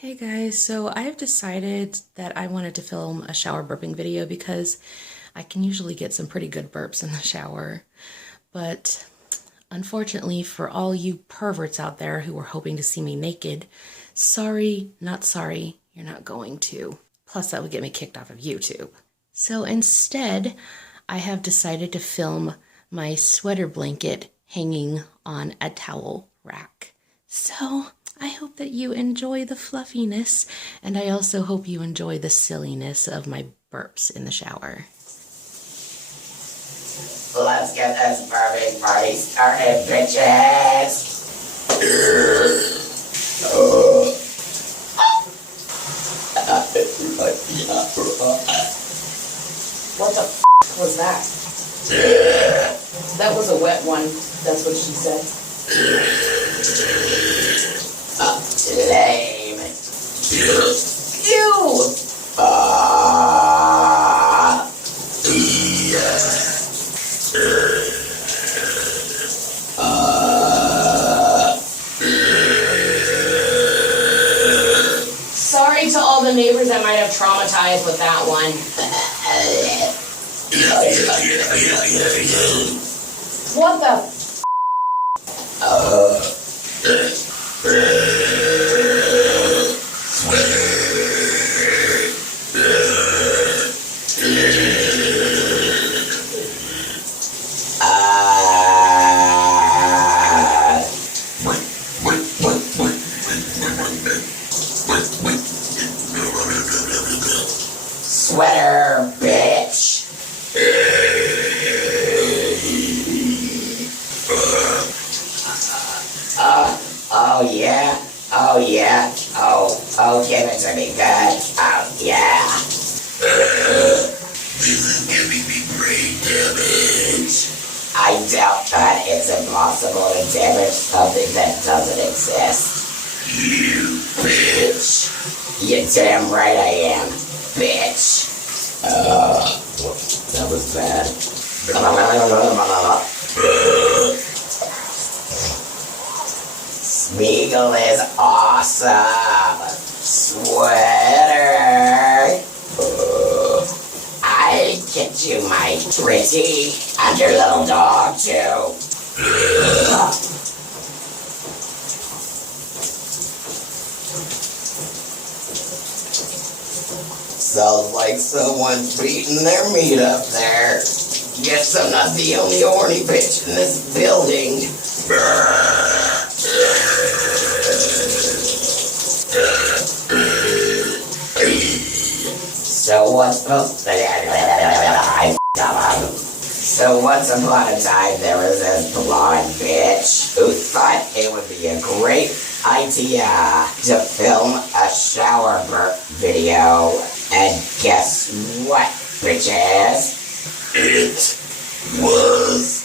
Hey guys, so I've decided that I wanted to film a shower burping video because I can usually get some pretty good burps in the shower. But unfortunately for all you perverts out there who were hoping to see me naked, sorry, not sorry, you're not going to. Plus that would get me kicked off of YouTube. So instead, I have decided to film my sweater blanket hanging on a towel rack. So I hope that you enjoy the fluffiness, and I also hope you enjoy the silliness of my burps in the shower. Let's get this burping party started, bitches! What the f*** was that? That was a wet one, that's what she said. Lame. Ew! Sorry to all the neighbors that might have traumatized with that one. What the f***? Sweater, bitch. Oh yeah, oh yeah, oh give it to me good, oh yeah. This is giving me brain damage. I doubt that it's impossible to damage something that doesn't exist. You bitch. You're damn right I am, bitch. That was bad. Smeagol is awesome. Sweater. I'll get you, my pretty, and your little dog too. Sounds like someone's beating their meat up there. Guess I'm not the only horny bitch in this building. So once upon a time there was this blonde bitch who thought it would be a great idea to film a shower burp video. And guess what, bitches? It was